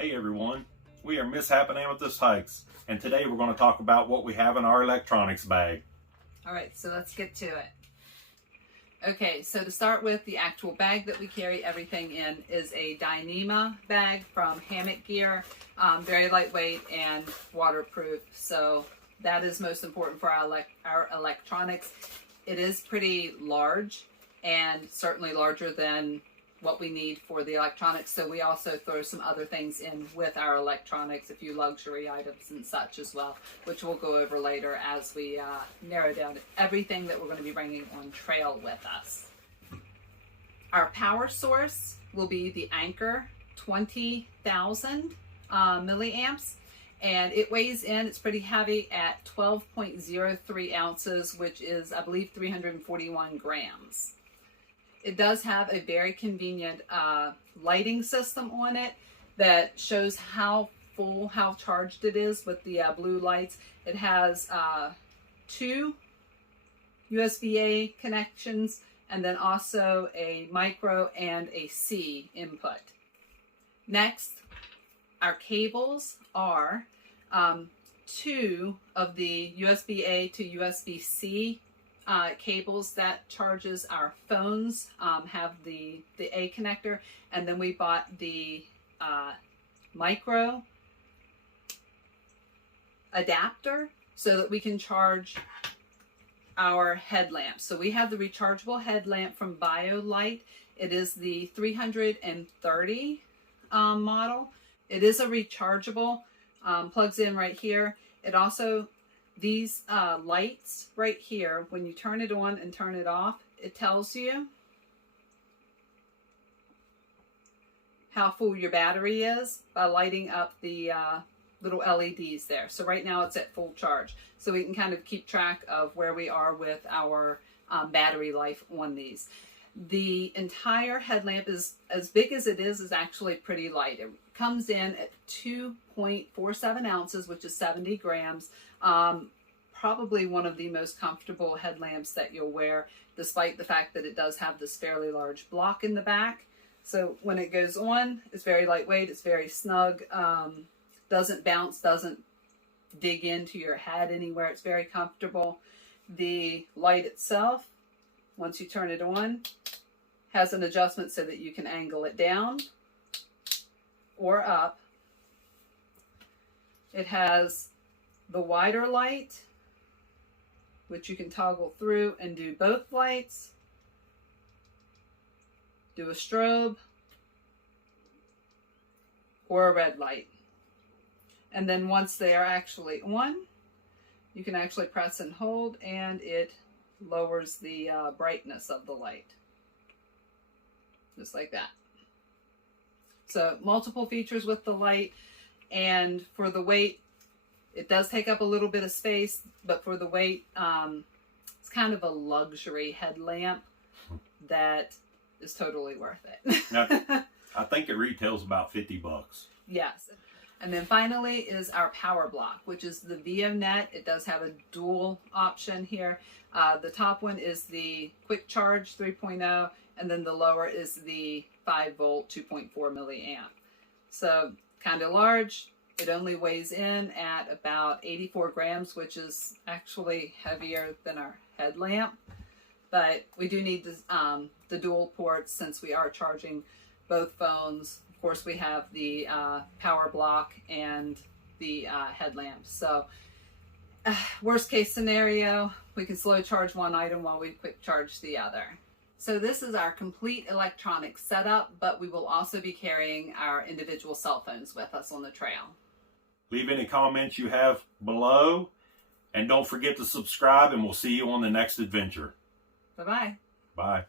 Hey everyone, we are Mishap and Amethyst Hikes, and today we're going to talk about what we have in our electronics bag. Alright, so let's get to it. Okay, so to start with, the actual bag that we carry everything in is a Dyneema bag from Hammock Gear. Very lightweight and waterproof, so that is most important for our electronics. It is pretty large and certainly larger than what we need for the electronics, so we also throw some other things in with our electronics, a few luxury items and such as well, which we'll go over later as we narrow down everything that we're going to be bringing on trail with us. Our power source will be the Anchor 20,000 milliamps, and it weighs in, it's pretty heavy at 12.03 ounces, which is, I believe, 341 grams. It does have a very convenient lighting system on it that shows how charged it is with the blue lights. It has 2 USB-A connections and then also a micro and a C input. Next, our cables are 2 of the USB-A to USB-C cables that charges our phones, have the A connector, and then we bought the micro adapter so that we can charge our headlamp. So we have the rechargeable headlamp from BioLite. It is the 330 model. It is a rechargeable, plugs in right here. It also, these lights right here, when you turn it on and turn it off, it tells you how full your battery is by lighting up the little LEDs there. So right now it's at full charge. So we can kind of keep track of where we are with our battery life on these. The entire headlamp is, as big as it is actually pretty light. It comes in at 2.47 ounces, which is 70 grams. Probably one of the most comfortable headlamps that you'll wear, despite the fact that it does have this fairly large block in the back. So when it goes on, it's very lightweight, it's very snug, doesn't bounce, doesn't dig into your head anywhere. It's very comfortable. The light itself, once you turn it on, has an adjustment so that you can angle it down or up. It has the wider light, which you can toggle through and do both lights, do a strobe, or a red light. And then once they are actually on, you can actually press and hold, and it lowers the brightness of the light. Just like that. So multiple features with the light, and for the weight, it does take up a little bit of space, but for the weight, it's kind of a luxury headlamp that is totally worth it. Now, I think it retails about 50 bucks. Yes. And then finally is our power block, which is the VioNet. It does have a dual option here. The top one is the quick charge 3.0, and then the lower is the 5 volt 2.4 milliamp. So kind of large. It only weighs in at about 84 grams, which is actually heavier than our headlamp. But we do need the dual ports since we are charging both phones. Of course, we have the power block and the headlamp. So worst case scenario, we can slow charge one item while we quick charge the other. So this is our complete electronic setup, but we will also be carrying our individual cell phones with us on the trail. Leave any comments you have below, and don't forget to subscribe, and we'll see you on the next adventure. Bye-bye. Bye.